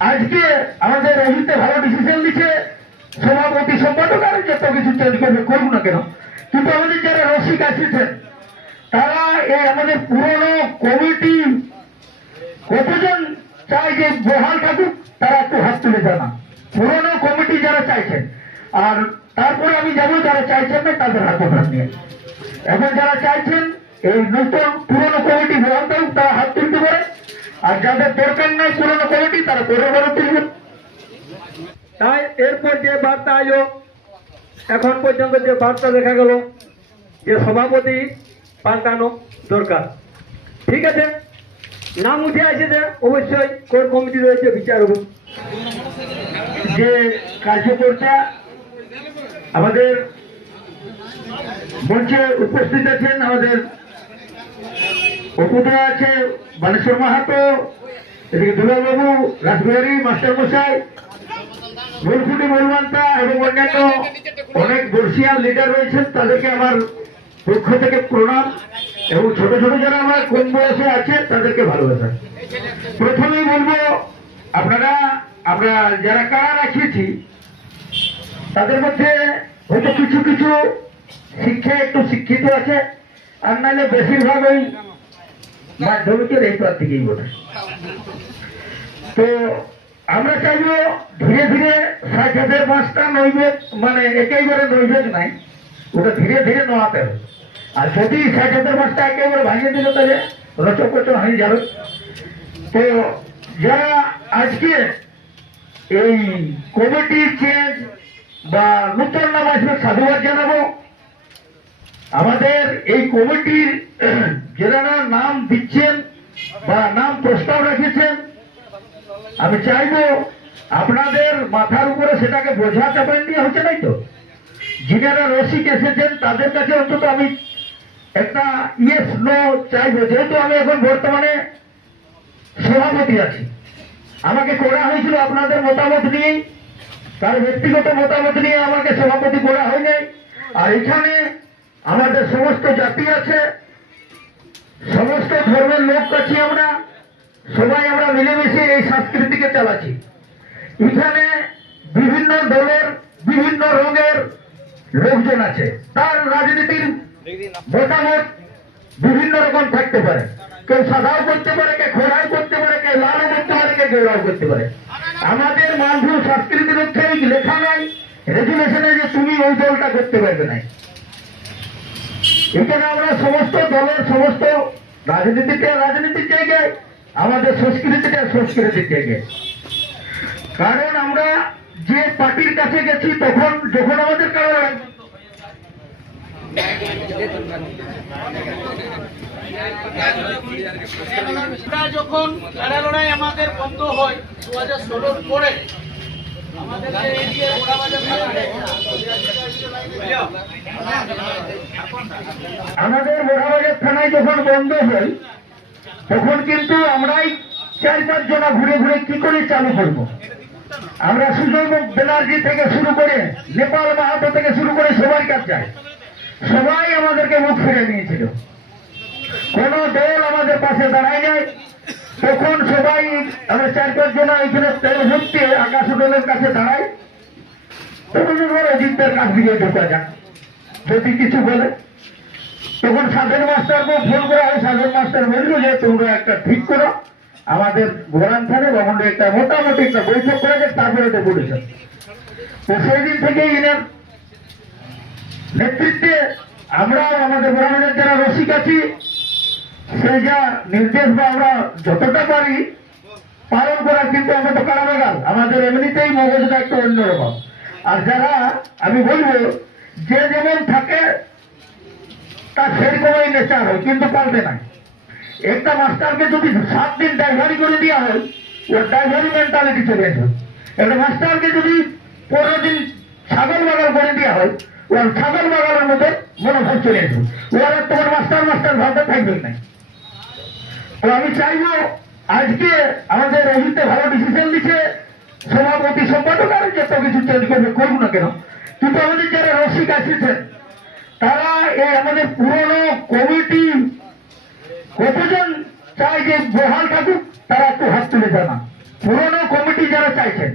আজকে আমাদের অজিতে ভালো ডিসিশন দিচ্ছে, সভাপতি সম্পাদক আর যত কিছু চেঞ্জ করবে করবো না কেন, কিন্তু আমাদের যারা রসিক আসিছেন তারা এই আমাদের পুরনো কমিটি কতজন চাই যে বহাল থাকুক, তারা একটু হাত তুলে জানা পুরনো কমিটি যারা চাইছেন। আর তারপরে আমি যাবো যারা চাইছেন না তাদের হাত ওঠান নিয়ে। এখন যারা চাইছেন এই নতুন পুরনো কমিটি বহাল থাকুক তারা হাত তুলতে পারে, আর যাদের দরকার নেই পুরনো কমিটি তারা পরের বারে তুলবে। তাই এরপর যে বার্তা আলো এখন পর্যন্ত যে বার্তা দেখা গেল যে সভাপতি পাল্টানো দরকার, ঠিক আছে, নাম উঠে আসে অবশ্যই কোর কমিটি রয়েছে বিচার হবে। যে কার্যকর্তা আমাদের মঞ্চে উপস্থিত আছেন, আমাদের অপুদা আছে, বানেশ্বর মাহাতো, এদিকে দুলালবাবু, রাসবিহারী মাস্টার মশাই, গোলফুটি মলবান্তা এবং অন্যান্য অনেক বর্ষিয়ান লিডার রয়েছেন, তাদেরকে আমার পক্ষ থেকে প্রণাম, এবং ছোট ছোট যারা আমার কম বয়সে আছে তাদেরকে ভালোবাসা। প্রথমেই বলবো আমরা যারা কারা রাখিয়েছি তাদের মধ্যে হয়তো কিছু কিছু শিক্ষায় একটু শিক্ষিত আছে, আর নাহলে বেশিরভাগ ওই মাধ্যমিকের এই পার থেকেই বলে। তো আমরা চাইবো ধীরে ধীরে 60,000 পাঁচটা নৈবেদ, মানে একেবারে নৈবেদ নাই, ওটা ধীরে ধীরে নোয়াতে হবে। আর যদি 60,000 পাঁচটা একেবারে ভাঙিয়ে দিল তাহলে রচকচ হারিয়ে যাবে। তো যারা আজকে এই কমিটি চেঞ্জ বা নূতন নাম আসবে সাধুবাদ জানাবো। আমাদের এই কমিটির যারা নাম দিচ্ছেন বা নাম প্রস্তাব রেখেছেন, আমি চাইবো আপনাদের মাথার উপরে সেটাকে বোঝা চাপাই নিয়ে হচ্ছে নাই তো, যিনারা রসিক এসেছেন তাদের কাছে অন্তত আমি একটা ইয়েস নো চাইবো। যেহেতু আমি এখন বর্তমানে সভাপতি আছি, আমাকে করা হয়েছিল আপনাদের মতামত নিয়েই, তার ব্যক্তিগত মতামত নিয়ে আমাকে সভাপতি করা হয় নাই। আর এখানে আমাদের সমস্ত জাতি আছে, সমস্ত ধর্মের লোক আছি, আমরা সবাই আমরা মিলেমিশে এই সংস্কৃতিকে চালাচ্ছি। এখানে বিভিন্ন দলের বিভিন্ন রঙের লোকজন আছে, তার রাজনীতির মতামত বিভিন্ন রকম থাকতে পারে, কেউ সাদাও করতে পারে, কেউ খোলাও করতে পারে, কেউ লালও করতে পারে, কেউ গেরাও করতে পারে। আমাদের মানভূম সংস্কৃতির হচ্ছে লেখা নাই রেজুলেশনে যে তুমি ওই দলটা করতে পারবে না। এখানে আমরা সমস্ত দলের সমস্ত রাজনীতির জায়গায়, আমাদের সংস্কৃতিটা সংস্কৃতির জায়গায়। কারণ আমরা যে পার্টির কাছে গেছি তখন যখন আমাদের কারণ যখন লড়াই আমাদের বন্ধ হয় 2016 পরে, আমাদের বোরাবাজার থানায় যখন বন্ধ হয় তখন কিন্তু আমরাই 4-5 জনা ঘুরে ঘুরে কি করে চালু করবো। আমরা সুজয় ব্যানার্জি থেকে শুরু করে নেপাল মাহাতো থেকে শুরু করে সবার কাছে যাই, সবাই আমাদেরকে মুখ ফিরে নিয়েছিল, কোন দল আমাদের পাশে দাঁড়ায় নাই। তখন সবাই আমরা 4-5 জনা এখানে তেল ভর্তি আকাশ দলের কাছে দাঁড়াই, তখন অজিতের কাছ দিয়ে ঢোকা যাক যদি কিছু বলে। তখন সাধন মাস্টারকে ফোন করা হয়, সাধন মাস্টার বলল যে তোমরা একটা ঠিক করো, আমাদের গোরান থানে তখন একটা মোটামুটি একটা বৈঠক করে যায়, তারপরে তো বলেছেন। তো সেই দিন থেকেই এনার নেতৃত্বে আমরাও আমাদের গ্রামের যারা রসিক আছি সেই যা নির্দেশ বা আমরা যতটা পারি পালন করার, কিন্তু আমরা তো কারাবাগাল, আমাদের এমনিতেই মগজটা একটু অন্যরকম। আর যারা আমি বলবো যে যেমন থাকে তার সেরকমই নেচার হয়, কিন্তু পাল্টে নাই। একটা মাস্টারকে যদি 7 দিন ড্রাইভারি করে দেওয়া হয়, ওর ড্রাইভারি মেন্টালিটি চলে আসবে। একটা মাস্টারকে যদি 15 দিন ছাগল বাগাল করে দেওয়া হয়, ওর ছাগল বাগালের মধ্যে মনোভাব চলে আসবে, ওর তোমার মাস্টার ভাবতে থাকবে না। তো আমি চাইবো আজকে আমাদের অজিতে ভালো ডিসিশন দিচ্ছে, সভাপতি সম্পাদক আর যত কিছু চেঞ্জ করবে করবো না কেন, কিন্তু আমাদের যারা রসিক আসিছেন তারা এই আমাদের পুরনো কমিটি কতজন চাই যে বহাল থাকুক, তারা একটু হাত তুলে জানা পুরনো কমিটি কমিটি যারা চাইছেন,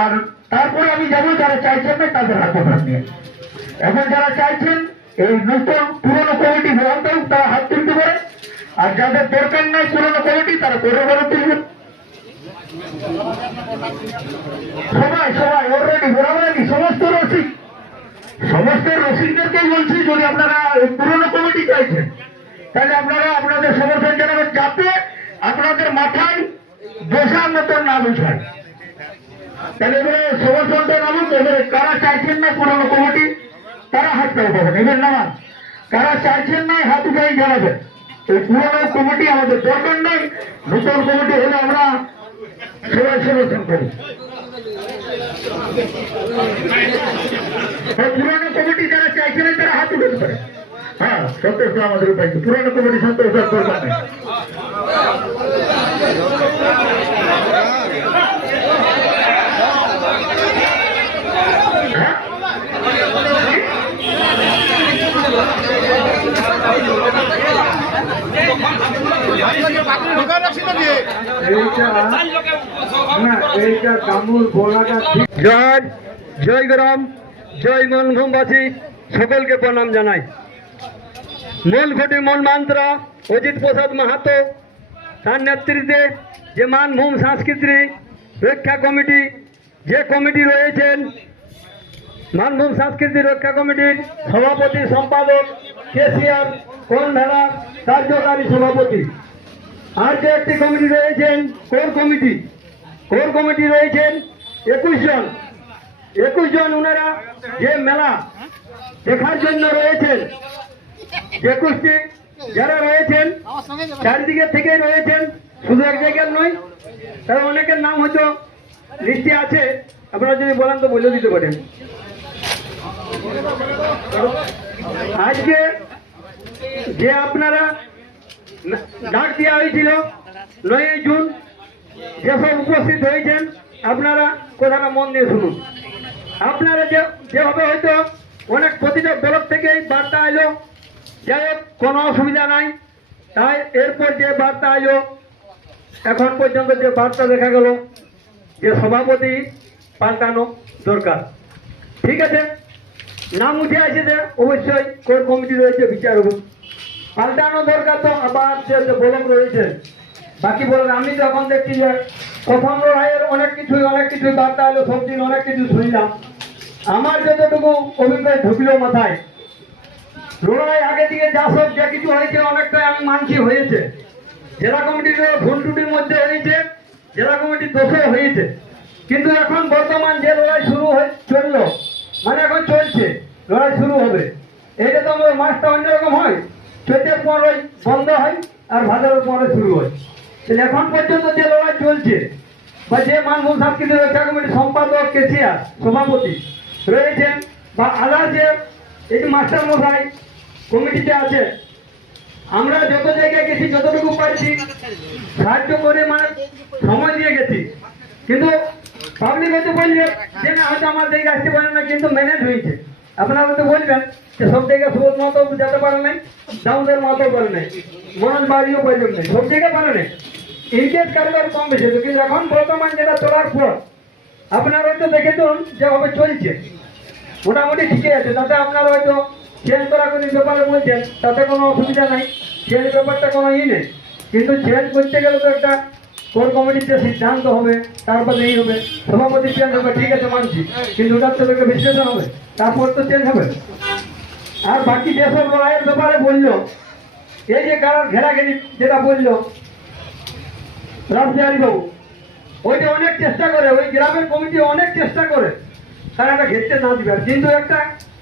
আর তারপরে আমি যাবো যারা চাইছেন না তাদের হাত প্রধান নিয়ে। এখন যারা চাইছেন এই নতুন পুরনো কমিটি বলতে তারা হাত তুলতে পারে, আর যাদের দরকার নাই পুরনো কমিটি তারা পরে পরে তুলবেন। সবাই সবাই অলরেডি বরাবরই সমস্ত রসিকদেরকেই বলছি, যদি আপনারা এই পুরনো কমিটি চাইছেন তাহলে আপনারা আপনাদের সমর্থন জানাবেন, যাতে আপনাদের মাথায় বসার মতন না বুঝায়। তাহলে এবারে সমর্থনটা নামুন। এবারে কারা চাইছেন না পুরনো কমিটি তারা হাতটা উঠাবেন, এবার নামান। কারা চাইছেন না হাত উঠাই জানাবেন। এই পুরনো কমিটি আমাদের দরকার নেই, নতুন কমিটি হলে আমরা সবাই সমর্থন করি। পুরানো কমিটি যারা চাইছিলেন তারা হাত উঠতে পারে। হ্যাঁ, সন্তোষ আমাদের উপায় পুরানো কমিটি সন্তোষ দরকার নেই। জয় জয়গ্রাম, জয় মানভূমবাসী সকলকে প্রণাম জানাই। মূল ঘটি মূল মন্ত্র অজিত প্রসাদ মাহাতো তার নেতৃত্বে যে মানভূম সংস্কৃতি রক্ষা কমিটি, যে কমিটি রয়েছেন মানভূম সংস্কৃতি রক্ষা কমিটির সভাপতি সম্পাদক কেসিআর কর্ণধারা কার্যকারী সভাপতি, আর যে একটি কমিটি রয়েছেন কোর কমিটি রয়েছেন 21 জন। ওনারা যে মেলা দেখার জন্য রয়েছেন, 21টি যারা রয়েছেন চারিদিকে থেকে রয়েছেন, শুধু এক জায়গার নয়, তারা অনেকের নাম হয়তো লিস্টে আছে, আপনারা যদি বলেন তো বলে দিতে পারেন। আজকে যে আপনারা ডাক দেওয়া হয়েছিল 9 জুন, যেসব উপস্থিত হয়েছেন আপনারা কথাটা মন দিয়ে শুনুন। আপনারা যেভাবে হয়তো অনেক প্রতিটা ব্লক থেকেই বার্তা এলো, যাই হোক কোনো অসুবিধা নাই। তাই এরপর যে বার্তা এলো, এখন পর্যন্ত যে বার্তা দেখা গেল যে সভাপতি পাল্টানো দরকার, ঠিক আছে, নাম উঠে আসছে, অবশ্যই কোর কমিটি রয়েছে বিচার হবে, পাল্টানো দরকার। তো আবার যে ব্লক রয়েছে বাকি বলেন, আমি তো এখন দেখছি যে প্রথম লড়াইয়ের অনেক কিছুই বার্তা এলো, সব দিন অনেক কিছু শুনলাম। আমার যতটুকু অভিপ্রায় ঢুকলো মাথায়, লড়াই আগে দিকে যা কিছু হয়েছে অনেকটাই আমি মানছি হয়েছে। জেলা কমিটির ভুল টুটির মধ্যে হয়েছে, জেলা কমিটির দোষও হয়েছে, কিন্তু এখন বর্তমান যে লড়াই চললো, মানে এখন চলছে, লড়াই শুরু হবে। এটা তো আমাদের মাসটা অন্যরকম হয়, চৈতের পর বন্ধ হয় আর ভাদরের পরে শুরু হয়। এখন পর্যন্ত যে লড়াই চলছে, বা যে মানভূম সংস্কৃতি রক্ষা কমিটির সম্পাদক কেসিআর সভাপতি রয়েছেন, বা আলাদা যে এই যে মাস্টার মশাই কমিটিতে আছে, আমরা যত জায়গায় গেছি যতটুকু পারছি সাহায্য করে, মানে সময় দিয়ে গেছি, কিন্তু পাবলিক হয়তো বলবে যে না হয়তো আমার জায়গায় আসতে পারে না, কিন্তু ম্যানেজ হয়েছে। আপনারা হয়তো বলবেন যে সব জায়গায় সুবোধ মতো যেতে পারে নাই, দামোদর মতো পারে নাই, মনোজ বাড়িও পাইলেন নাই, সব জায়গায় পারে নাই, ইনকেস কারবার কম বেশি। কিন্তু এখন বর্তমান যেটা চলার পর আপনারা হয়তো দেখেছেন যেভাবে চলছে মোটামুটি ঠিকই আছে। তাতে আপনারা হয়তো চেঞ্জ করা কোনো ব্যাপারে বলছেন, তাতে কোনো অসুবিধা নাই, চেঞ্জ ব্যাপারটা কোনো নেই। কিন্তু চেঞ্জ করতে গেলে তো একটা কোর কমিটিতে সিদ্ধান্ত হবে, তারপর এই হবে, সভাপতি চেঞ্জ হবে, ঠিক আছে মানছি, কিন্তু ওটার তো একটা বিশ্লেষণ হবে, তারপর তো চেঞ্জ হবে। আর বাকি যেসব লড়াইয়ের ব্যাপারে বললো, এই যে কারার ঘেরাঘেরি যেটা বললো রামবিহারী বাবু, ওইটা অনেক চেষ্টা করে, ওই গ্রামের কমিটি অনেক চেষ্টা করে তারা একটা ঘেরতে না দিবে, কিন্তু একটা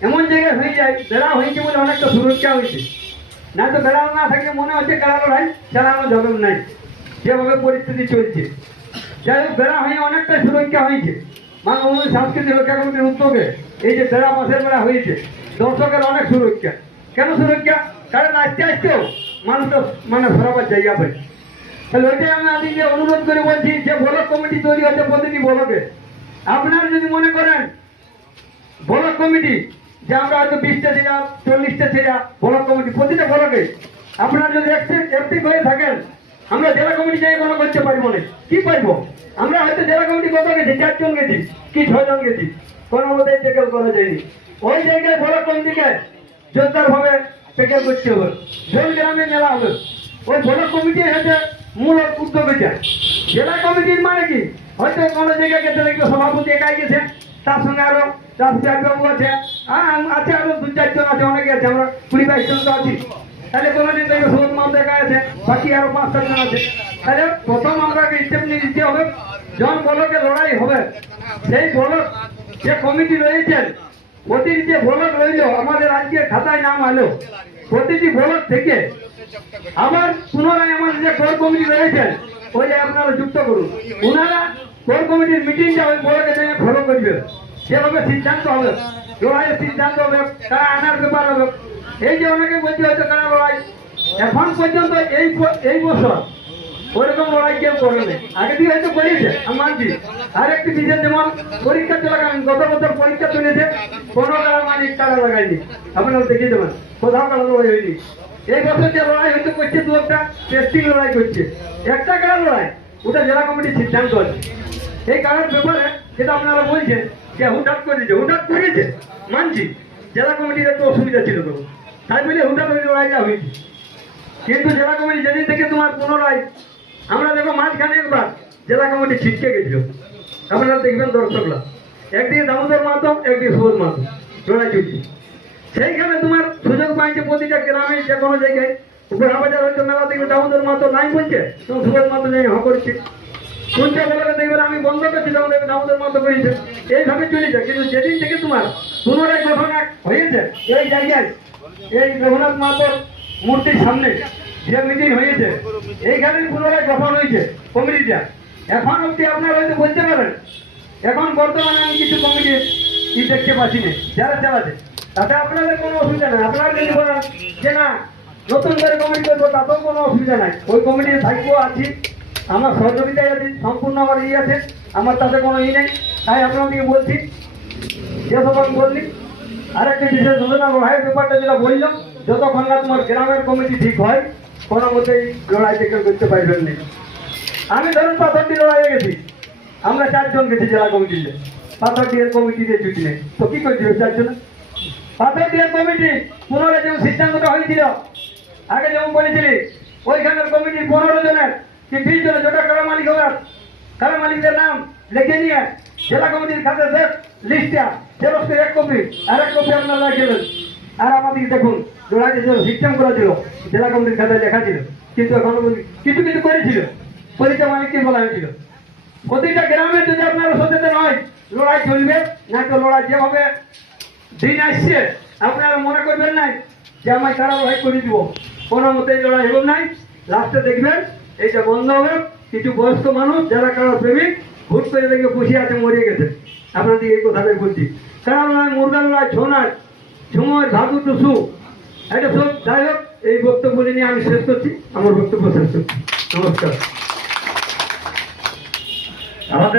এমন জায়গায় হয়ে যায়, বেড়া হয়েছে বলে অনেকটা সুরক্ষা হয়েছে, না তো বেড়া না থাকলে মনে হচ্ছে কারা লড়াই চালানো যাবে নাই, যেভাবে পরিস্থিতি চলছে। যাই হোক, বেড়া হয়ে অনেকটা সুরক্ষা হয়েছে, মানভূম সাংস্কৃতিক রক্ষা কমিটির উদ্যোগে এই যে বেড়া মাসের বেড়া হয়েছে, দর্শকের অনেক সুরক্ষা। কেন সুরক্ষা? কারণ আস্তে আস্তেও মানুষটা মানে সরাবার জায়গা পায়। তাহলে ওইটাই আমি আজকে অনুরোধ করে বলছি যে ব্লক কমিটি তৈরি হচ্ছে প্রতিটি ব্লকে। আপনারা যদি মনে করেন ব্লক কমিটি যে আমরা হয়তো 20টা ছিল 40টা ছিল ব্লক কমিটি প্রতিটা ব্লকে, আপনারা যদি অ্যাক্টিভ হয়ে থাকেন আমরা জেলা কমিটি যাই কোনো করতে পারবো না। কি পারবো? আমরা হয়তো জেলা কমিটি কত গেছি, 4 জন গেছি কি 6 জন গেছি, কোনো মতে টেকেল করা যায়নি। ওই জায়গায় বড় কমিটিকে জোরদার ভাবে টেকেল করতে হবে। জল গ্রামে মেলা হবে, ওই বড় কমিটি হচ্ছে মূল উদ্যোগীটা। জেলা কমিটির মানে কি, হয়তো কোনো জায়গায় গেছে দেখবে সভাপতি একাই গেছে, তার সঙ্গে আরো 10-12 বাবু আছে, আছে আরো 2-4 জন আছে, অনেকে আছে, আমরা 20-22 জন তো আছি। তাহলে কোনো দিন দেখবে সৌদ মাল দেখা আছে, বাকি আরো 5-7 জন আছে। তাহলে প্রথম আমরা স্টেপ নিয়ে দিতে হবে, যখন বলকে লড়াই হবে, সেই বলক যে কমিটি রয়েছেন, প্রতিটি যে বলক রইল আমাদের আজকে খাতায় নাম আলো, প্রতিটি বলক থেকে আবার পুনরায় আমাদের যে কোর কমিটি রয়েছেন ওই যে আপনারা যুক্ত করুন। ওনারা কোর কমিটির মিটিংটা ওই বলকে ফলো করবে, সেভাবে সিদ্ধান্ত হবে, লড়াইয়ের সিদ্ধান্ত হবে, তারা আনার ব্যাপার হবে। এই যে অনেকে বলতে হয়তো তারা লড়াই এখন পর্যন্ত এই বছর ওইরকম লড়াই কেউ করেনি, আগে দিয়ে হয়তো করেছে আমি মানছি। আরেকটি বিষয় যেমন পরীক্ষা চলাকালীন গত বছর পরীক্ষা চলেছে, কোনো কারা মালিক তারা লাগায়নি, আপনারা দেখিয়ে দেবেন কোথাও কারা লড়াই হয়নি। এই বছর যে লড়াই হয়তো করছে, 2-একটা টেস্টিং লড়াই করছে, একটা কারা লড়াই ওটা জেলা কমিটির সিদ্ধান্ত আছে। এই কারোর ব্যাপারে যেটা আপনারা বলছেন যে হুটহাট করেছে, হুটহাট করেছে মানছি, জেলা কমিটির একটু অসুবিধা ছিল তো, তাই বলে হুটহাট ওই লড়াইটা হয়েছে। কিন্তু জেলা কমিটি যেদিন থেকে তোমার পুনরায় আমরা দেখো মাঝখানে একবার জেলা কমিটি ছিটকে গেছিল, আপনারা দেখবেন দর্শকরা, একদিকে দামোদর মাহাতো, একদিকে সুবোধ মাহাতো লড়াই চলছে। সেইখানে তোমার সুযোগ পাইছে প্রতিটা গ্রামে যে কোনো জায়গায় উপরা বাজার হয়তো মেলা দেখবে দামোদর মাহাতো নাই বলছে, তখন সুবোধ মাহাতো যাই হ করছে, কোনটা বলে দেখবেন আমি বন্ধ করছি, তখন দেখবেন দামোদর মাহাতো করেছে, এইভাবে চলেছে। কিন্তু যেদিন থেকে তোমার পুনরায় গঠন হয়েছে এই জায়গায়, এই রঘুনাথ মাহাতোর মূর্তির সামনে যে মিটিং হয়েছে, এইখানে পুনরায় গঠন হয়েছে কমিটিটা। এখন অব্দি আপনারা হয়তো বলতে পারেন, এখন বর্তমানে আমি কিছু কমিটি দেখতে পাচ্ছি না যারা চালাচ্ছে, তাতে আপনাদের কোনো অসুবিধা নেই। আপনারা যদি বলেন যে না নতুন করে কমিটি করবো, তাতেও কোনো অসুবিধা নাই, ওই কমিটির থাকবো আছি, আমার সহযোগিতায় আছি, সম্পূর্ণ আমার আছে, আমার তাতে কোনো নেই। তাই আপনাদেরকে বলছি যে সবাই বললি আরেকটি বিশেষ ঘটনা লড়াইয়ের ব্যাপারটা যেটা বললাম, যতক্ষণ না তোমার গ্রামের কমিটি ঠিক হয় কোনো মতেই লড়াই কেউ করতে পারবেন না। আমি ধরুন 65 লড়াইয়ে গেছি, আমরা 4 জন গেছি জেলা কমিটিতে, 65 কমিটিতে ছুটি নেই, তো কি করছিল 4 জন 65 কমিটি পুনরায় যেমন সিদ্ধান্তটা হয়েছিল, আগে যেমন বলেছিলি ওইখানের কমিটির 15 জনের কি 20 জনের যেটা কারা মালিক হবে, কারা মালিকদের নাম লিখে নিয়ে জেলা কমিটির খাতে দেখ লিস্টটা জেরক্স করে 1 কপি আর 1 কপি আপনারা রাখবেন। আর আমাদের দেখুন লড়াইতে যে সিস্টেম করা ছিল জেলা কমিটির খাতায় লেখা ছিল, কিন্তু এখন কিছু কিছু করেছিল, প্রতিটা মালিককে বলা হয়েছিল। প্রতিটা গ্রামে যদি আপনারা সচেতন হয় লড়াই চলবে না, তো লড়াই যেভাবে দিন আসছে আপনারা মনে করবেন নাই যে আমায় তারা লড়াই করে দিব, কোনো মতেই লড়াই হবে নাই। লাস্টে দেখবেন এইটা বন্ধ হবে, কিছু বয়স্ক মানুষ যারা কারো প্রেমিক ভুট করে দেখবে বসে আছে, মরিয়ে গেছে। আপনাদের এই কথাটাই বলছি, কারণ লড়াই মুরগা লড়াই ছৌ নাচ ঝুমর ধাতু টুসু এটা সব। যাই হোক এই বক্তব্য নিয়ে আমি শেষ করছি, আমার বক্তব্য শেষ করছি। নমস্কার। আমাদের